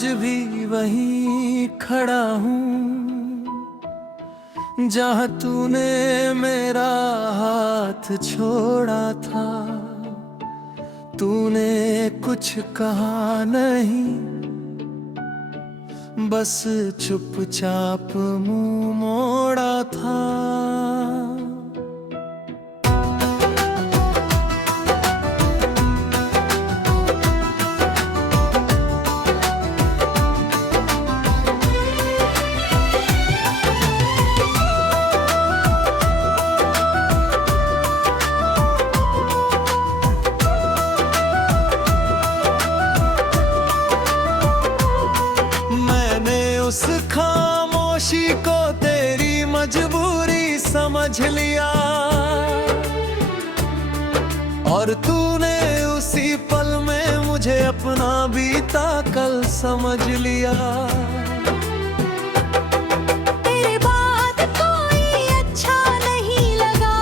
आज भी वहीं खड़ा हूँ जहाँ तूने मेरा हाथ छोड़ा था। तूने कुछ कहा नहीं, बस चुपचाप मुंह मोड़ा था। उस खामोशी को तेरी मजबूरी समझ लिया और तूने उसी पल में मुझे अपना बीता कल समझ लिया। तेरे बात कोई अच्छा नहीं लगा,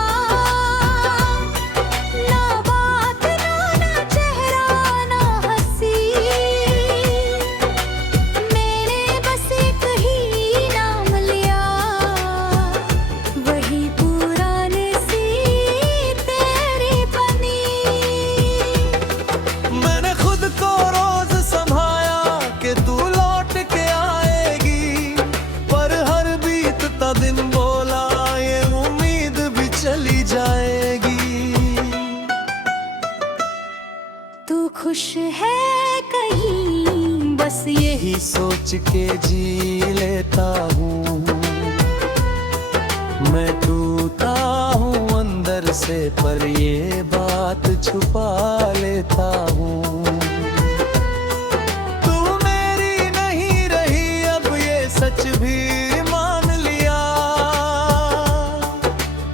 ना बात ना चेहरा ना हंसी। तू खुश है कहीं, बस यही सोच के जी लेता हूँ। मैं टूटा हूँ अंदर से, पर ये बात छुपा लेता हूँ। तू मेरी नहीं रही अब ये सच भी मान लिया,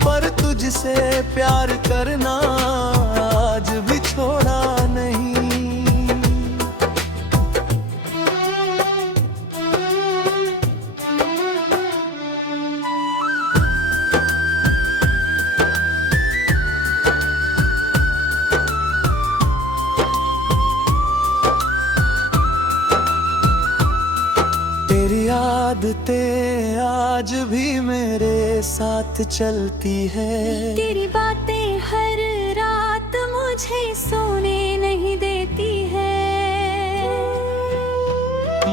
पर तुझसे प्यार करना आज भी छोड़ा नहीं। तेरी आदतें आज भी मेरे साथ चलती है। तेरी बातें हर रात मुझे सोने नहीं देती है।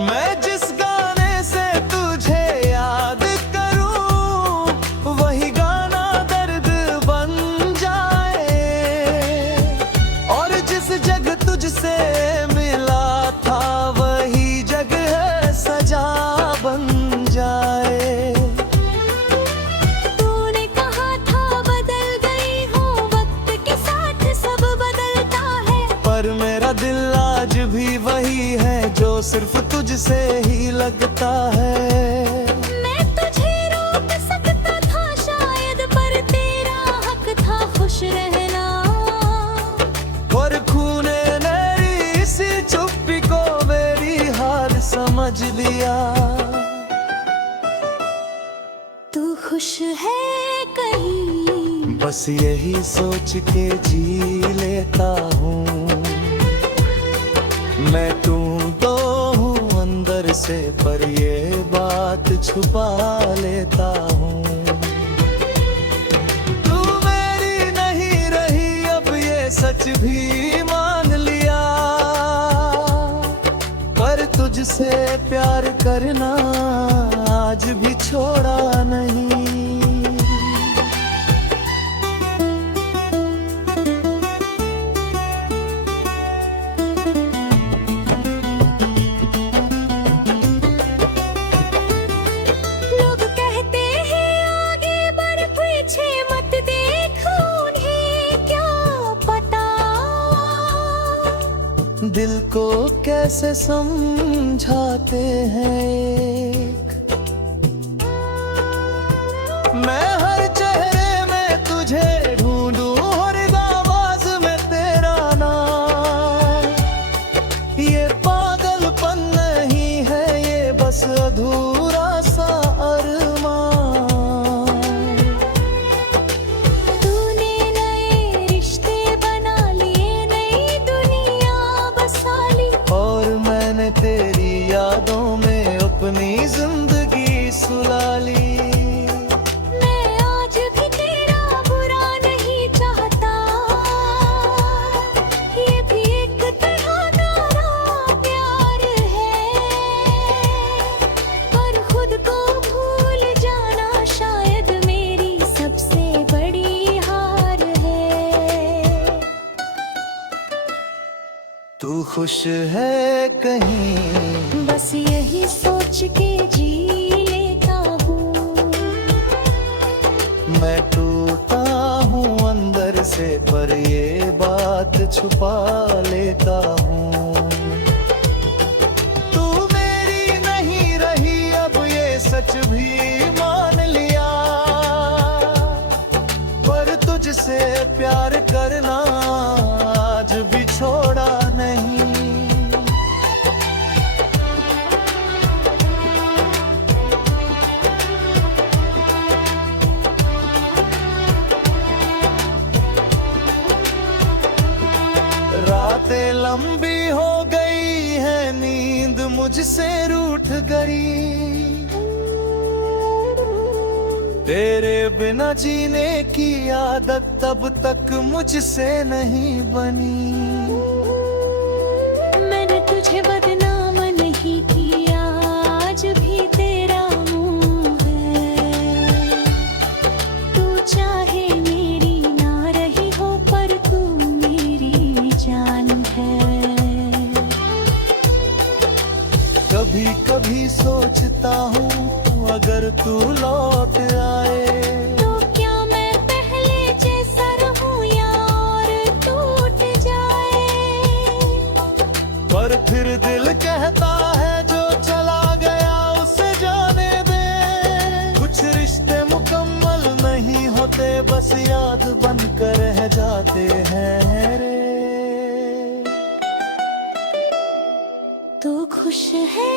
मैं जिस गाने से तुझे याद करूं, वही गाना दर्द बन जाए, और जिस जगह तुझसे मिला था वही जगह सजा बन जाए। तूने कहा था बदल गई हूँ, वक्त के साथ सब बदलता है, पर मेरा दिल आज भी वही है जो सिर्फ तुझसे ही लगता है। मैं तुझे रोक सकता था शायद, पर तेरा हक था खुश रहना। और खूने मेरी इसी चुप्पी को मेरी हार समझ लिया। तू खुश है कहीं, बस यही सोच के जी लेता हूँ। मैं टूटा हूँ अंदर से, पर ये बात छुपा लेता हूँ। तू मेरी नहीं रही अब ये सच भी मान लिया, पर तुझसे प्यार करना आज भी छोड़ा नहीं। दिल को कैसे समझाते हैं एक, मैं हर चेहरे में तुझे ढूंढूं, हर आवाज में तेरा नाम। ये पागलपन नहीं है, ये बस अधूरा सा अरमान। तूने नए रिश्ते बना लिए, नई दुनिया बसा ली, और मैंने तेरी यादों में अपनी जिंदगी सुला ली। मैं आज भी तेरा बुरा नहीं चाहता, ये भी एक तरह का प्यार है, पर खुद को भूल जाना शायद मेरी सबसे बड़ी हार है। तू खुश है कहीं, बस यही सोच के जी लेता हूँ। मैं टूटा हूँ अंदर से पर ये बात छुपा लेता हूँ। तू मेरी नहीं रही अब ये सच भी मान लिया, पर तुझसे प्यार करना आज भी छोड़ा नहीं। रातें लंबी हो गई है, नींद मुझसे रूठ गई, तेरे बिना जीने की आदत अब तक मुझसे नहीं बनी। मैंने तुझे बदनाम नहीं किया, आज भी तेरा मुंह है। तू चाहे मेरी ना रही हो पर तू मेरी जान है। कभी कभी सोचता हूँ अगर तू लौट आए, तो क्या मैं पहले जैसा रहूं या और टूट जाए। पर फिर दिल कहता है जो चला गया उसे जाने दे। कुछ रिश्ते मुकम्मल नहीं होते, बस याद बनकर रह जाते हैं रे। तू खुश है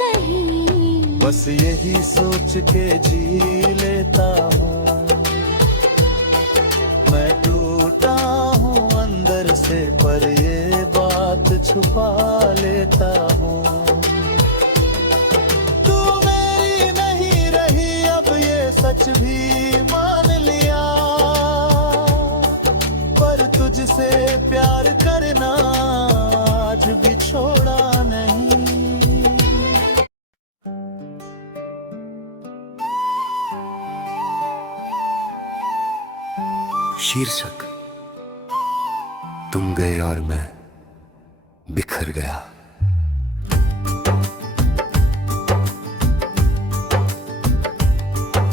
कहीं, बस यही सोच के जी लेता हूँ। मैं टूटा हूँ अंदर से पर ये बात छुपा लेता हूँ। तू मेरी नहीं रही अब ये सच भी मान लिया, पर तुझसे प्यार करना आज भी छोड़ा नहीं। शीर्षक तुम गए और मैं बिखर गया।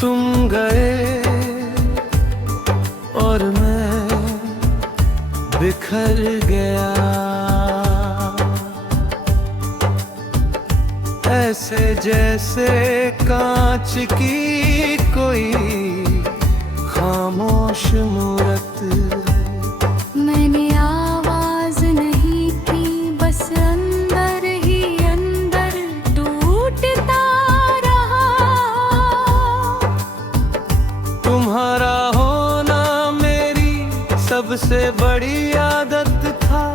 तुम गए और मैं बिखर गया, ऐसे जैसे कांच की कोई खामोश मूरत। मैंने आवाज नहीं की, बस अंदर ही अंदर टूटता रहा। तुम्हारा होना मेरी सबसे बड़ी आदत था,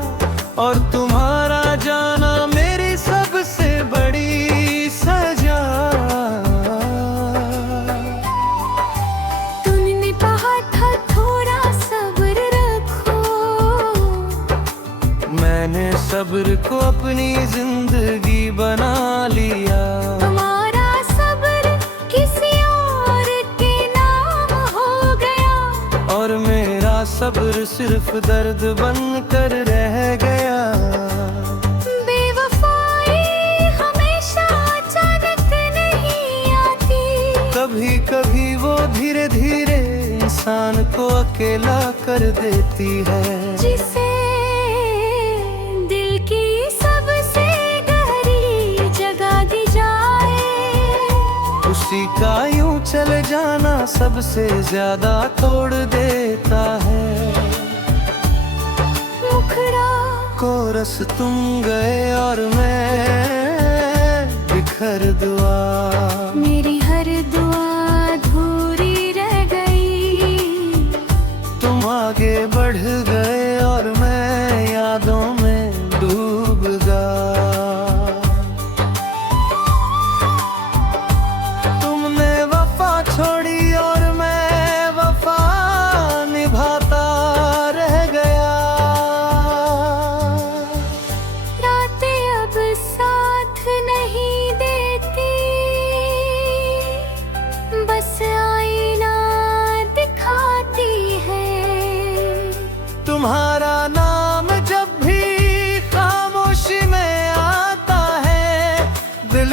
और तुम्हारा जाना मेरी सबसे बड़ी सजा। तूने कहा था थोड़ा सब्र रखो, मैंने सब्र को अपनी जिंदगी बना लिया। तुम्हारा सब्र किसी और के नाम हो गया, और मेरा सब्र सिर्फ दर्द बनकर रह गया। बेवफाई हमेशा अचानक नहीं आती, कभी कभी वो धीरे धीरे इंसान को अकेला कर देती है। जिसे दिल की सबसे गहरी जगह दी जाए, उसी का यूं चले जाना सबसे ज्यादा तोड़ देता है। मुखड़ा कोरस तुम गए और मैं बिखर दुआ। मेरी हर दुआ अधूरी रह गई। तुम आगे बढ़ गए और मैं यादों में डूब गया।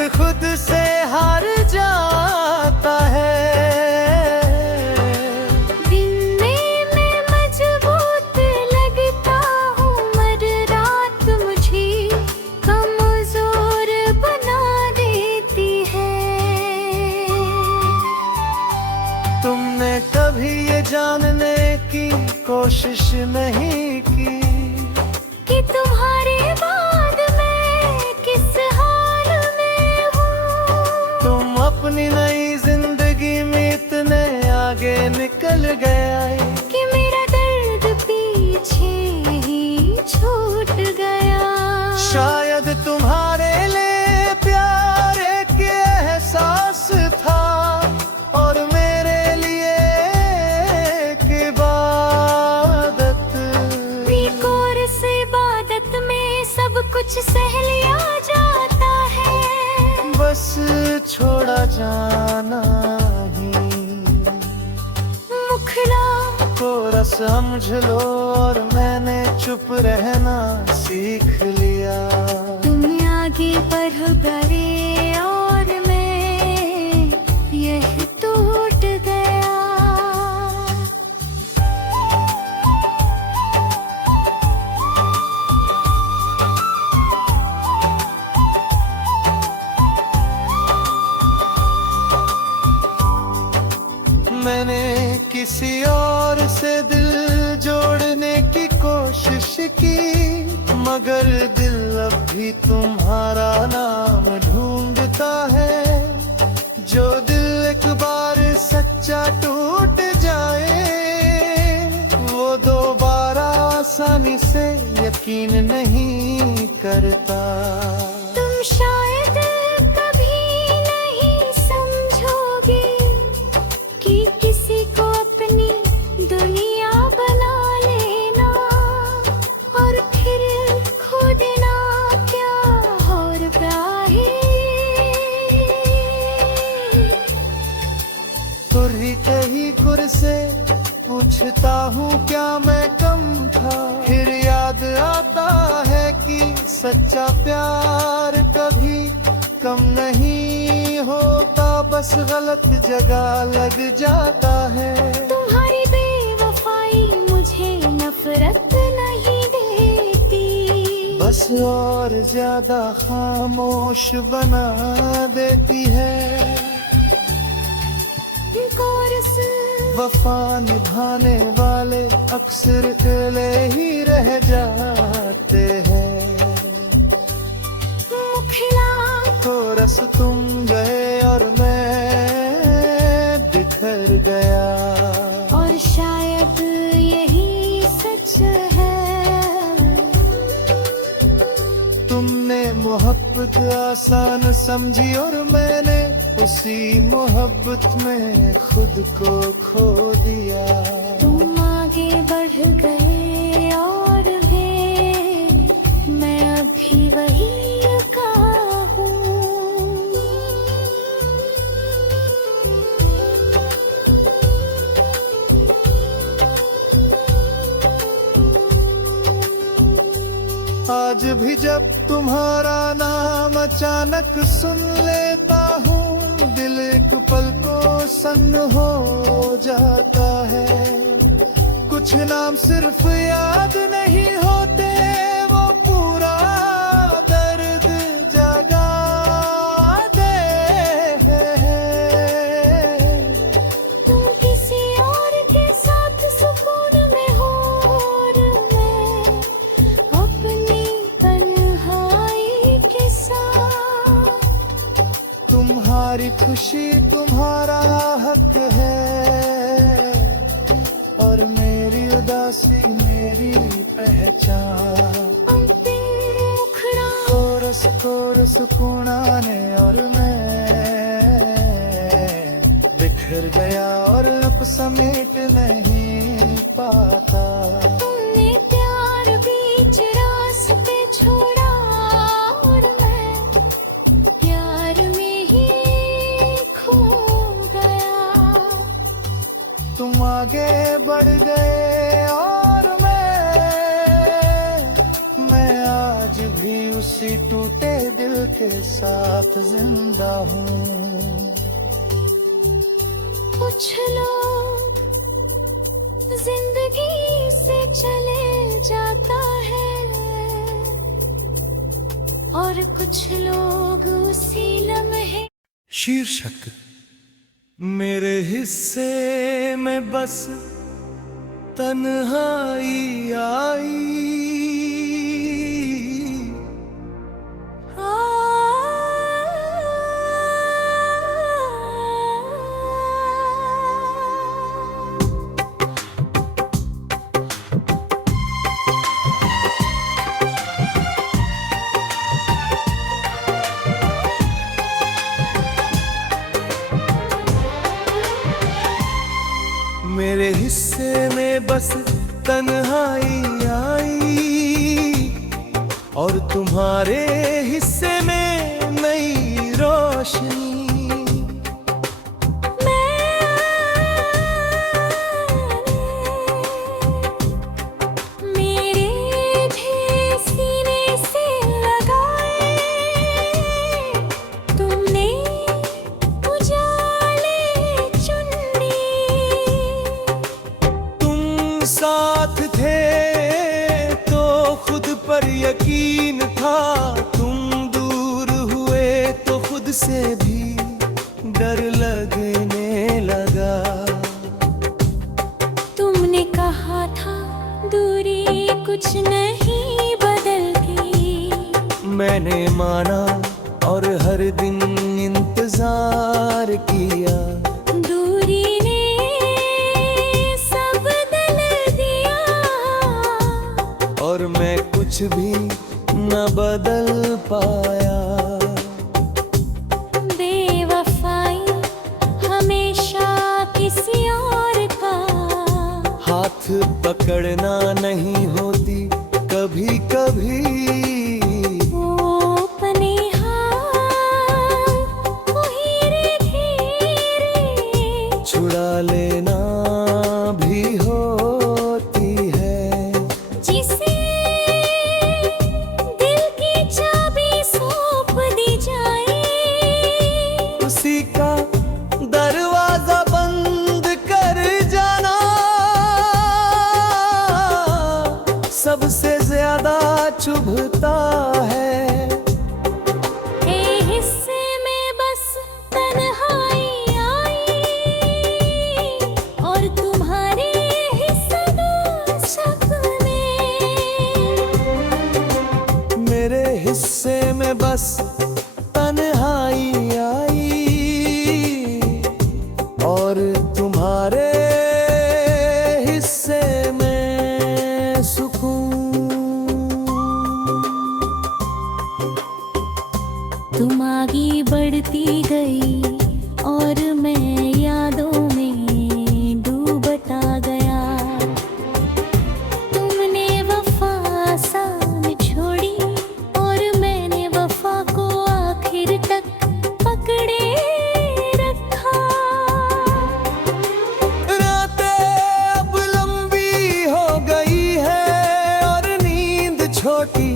खुद से हार जाता है। दिन में मैं मजबूत लगता हूँ, मगर रात मुझे कमजोर बना देती है। तुमने कभी ये जानने की कोशिश नहीं की कि तुम्हारे बाद मैं किस हाल में हूँ। तुम अपनी नई जिंदगी में इतने आगे निकल गए कि मेरा दर्द पीछे ही छूट गया। शायद तुम्हारे लिए प्यार एक एहसास था और मेरे लिए एक इबादत। प्री-कोर्स से इबादत में सब कुछ सह लिया जाता है, बस छोड़ा जाना ही। मुखड़ा को रस समझ लो और मैंने चुप रहना सीख लिया। तुम आगे बढ़ गए और मैं यही टूट गया। मैंने किसी और से दिल जोड़ने की कोशिश की, मगर दिल अब भी तुम्हारा नाम ढूंढता है। जो दिल एक बार सच्चा टूट जाए वो दोबारा आसानी से यकीन नहीं करता। तुम शायद कभी नहीं समझोगे कि किसी को अपनी दुनिया बना लेना और फिर खो देना क्या और प्याही। तुरी कही कुर से पूछता हूँ क्या मैं कम था, फिर याद आता है कि सच्चा प्यार कभी कम नहीं होता, बस गलत जगह लग जाता है। तुम्हारी बेवफाई मुझे नफरत नहीं देती, बस और ज्यादा खामोश बना देती है। कोर्स वफा निभाने वाले अक्सर अकेले ही रह जाते हैं। मुखड़ा तो रस तुम गए और मैं बिखर गया। और शायद यही सच है। तुमने मोहब्बत आसान समझी और मैंने उसी मोहब्बत में खुद को खो दिया। तुम आगे बढ़ गए और मैं अभी वही का हूँ। आज भी जब तुम्हारा नाम अचानक सुन लेता हूँ, दिल एक पल को सन्न हो जाता है। कुछ नाम सिर्फ याद नहीं होते, वो पूरा दर्द जगाते हैं। तुम किसी और के साथ सुकून में हो और मैं अपनी तन्हाई के साथ। तुम्हारी खुशी तुम्हारा हक है और मेरी उदासी मेरी पहचान। मुखड़ा कोरस कोरस कुणाने और मैं बिखर गया और अब समेट नहीं पाता। तुमने प्यार बीच रास्ते छोड़ा और मैं प्यार में ही खो गया। तुम आगे बढ़ गए और मैं आज भी उसी टूटे दिल के साथ जिंदा हूँ। कुछ लोग जिंदगी से चले जाता है और कुछ लोग उसी लम्हे। शीर्षक मेरे हिस्से में बस तन्हाई आई। मेरे हिस्से में बस तन्हाई आई और तुम्हारे हिस्से में नई रोशनी। साथ थे तो खुद पर यकीन था, तुम दूर हुए तो खुद से भी डर लगने लगा। तुमने कहा था दूरी कुछ नहीं बदलती, मैंने माना और हर दिन इंतजार किया। दूरी ने और मैं कुछ भी न बदल पाया। बेवफाई हमेशा किसी और का, हाथ पकड़ना नहीं होती कभी कभी। वो अपने हाथ धीरे धीरे छुड़ा लेना भी होती है। जिसे दिल की चाबी सौंप दी जाए, उसी का दरवाजा बंद कर जाना सबसे ज्यादा चुभता है। हिस्से में बस तन्हाई आई और तुम्हारे हिस्से दर्शक में। मेरे हिस्से में बस तन्हाई आई और तुम्हारे हिस्से में सुकून। तुम आगे बढ़ती गई और मैं यादों में डूबता गया। तुमने वफा साथ छोड़ी और मैंने वफा को आखिर तक पकड़े रखा। रातें अब लंबी हो गई है और नींद छोटी।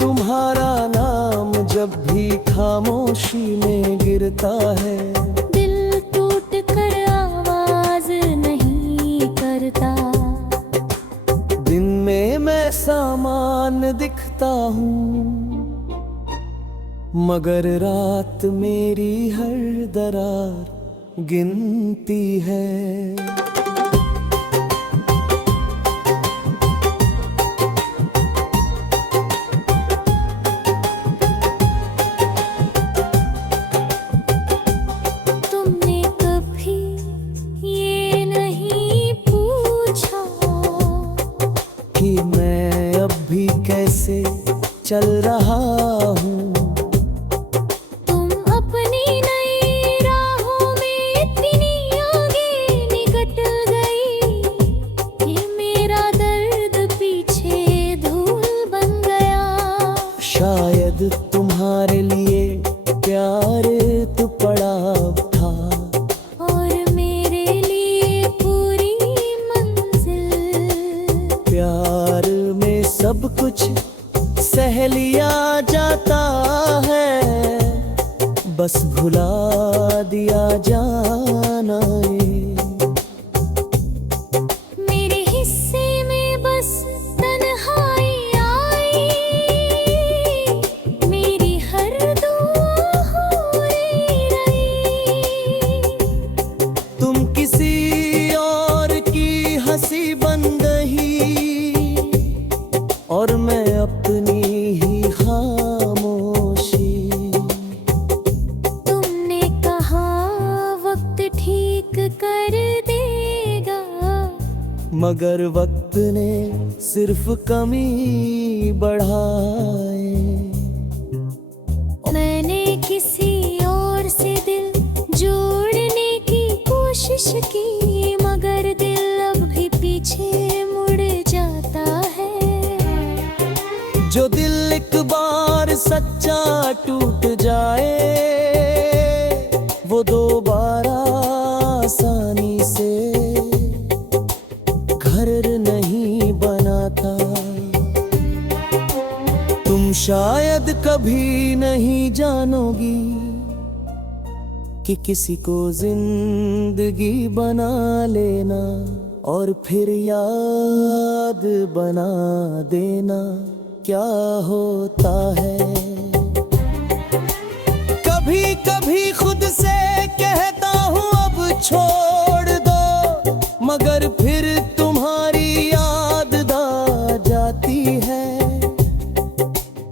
तुम्हारा नाम जब भी खामोशी में गिरता है, दिल टूट कर आवाज नहीं करता। दिन में मैं सामान दिखता हूँ मगर रात मेरी हर दरार गिनती है। तुमने कभी ये नहीं पूछा कि मैं अब भी कैसे चल रहा हूँ। तुम अपनी नई राहों में इतनी आगे निकट बस भुला दिया जाना ये। मेरे हिस्से में बस तन्हाई आई, मेरी हर दुआ हो रही। तुम किसी और की हंसी बन गई और मैं अपनी ही खामोशी। तुमने कहा वक्त ठीक कर देगा, मगर वक्त ने सिर्फ कमी बढ़ाए। मैंने किसी और से दिल जोड़ने की कोशिश की, मगर दिल अब भी पीछे मुड़ जाता है। जो दिल एक बार सच्चा टूट जाए वो दोबारा आसानी से घर नहीं बनाता। तुम शायद कभी नहीं जानोगी कि किसी को जिंदगी बना लेना और फिर याद बना देना क्या होता है। कभी कभी खुद से कहता हूँ अब छोड़ दो, मगर फिर तुम्हारी याद आ जाती है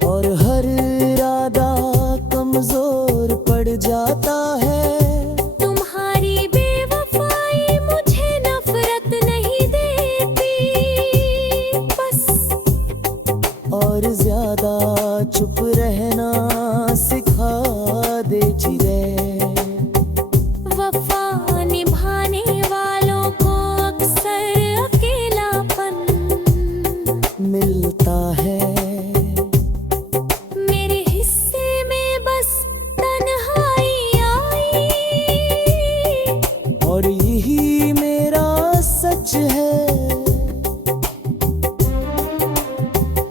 और हर इरादा कमजोर पड़ जाता है। तुम्हारी बेवफाई मुझे नफरत नहीं देती, बस और ज्यादा चुप रहना सिखा देती है। वफा निभाने वालों को अक्सर अकेलापन मिलता है। मेरे हिस्से में बस तन्हाई आई, और यही मेरा सच है।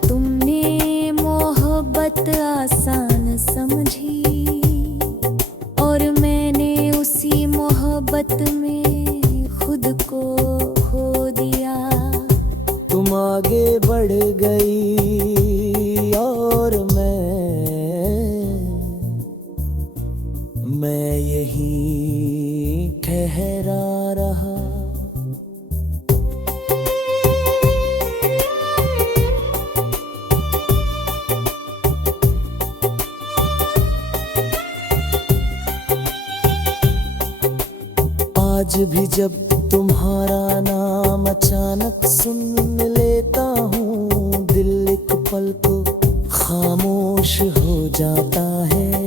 तुमने मोहब्बत आसान समझी और मैंने उसी मोहब्बत में खुद को खो दिया। तुम आगे बढ़ गई और मैं यहीं ठहरा रहा। आज भी जब तुम्हारा नाम अचानक सुन लेता हूँ, दिल एक पल को खामोश हो जाता है।